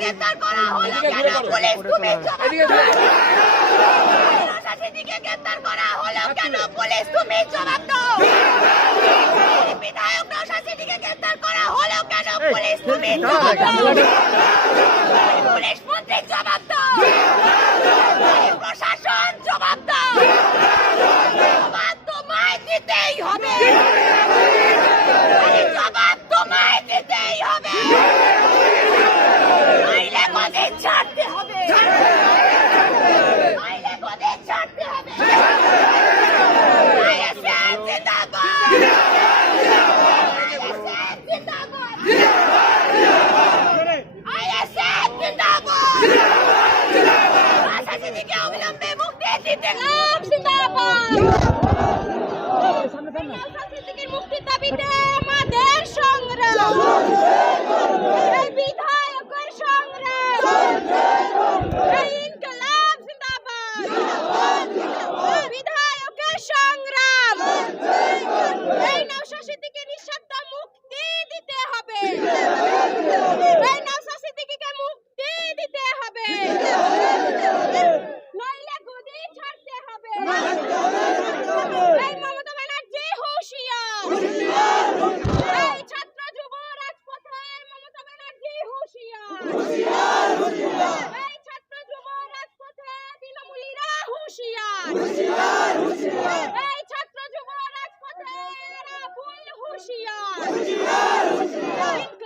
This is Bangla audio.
গ্রেফতার করা হলো। কেন পুলিশ তুমি জবাব গ্রেফতার করা হলো। কেন পুলিশ তুমি জবাব দাও বিধায়ক শাসিদিকে গ্রেফতার করা হলো। কেন পুলিশ তুমি জবাব দাও পুলিশ মন্ত্রী জবাব দাও mikä on minä me mun tesi te lapsi tapaa! এই ছাত্র যুব রাজপথে রাহুল হুঁশিয়ার। ইনকলাব জিন্দাবাদ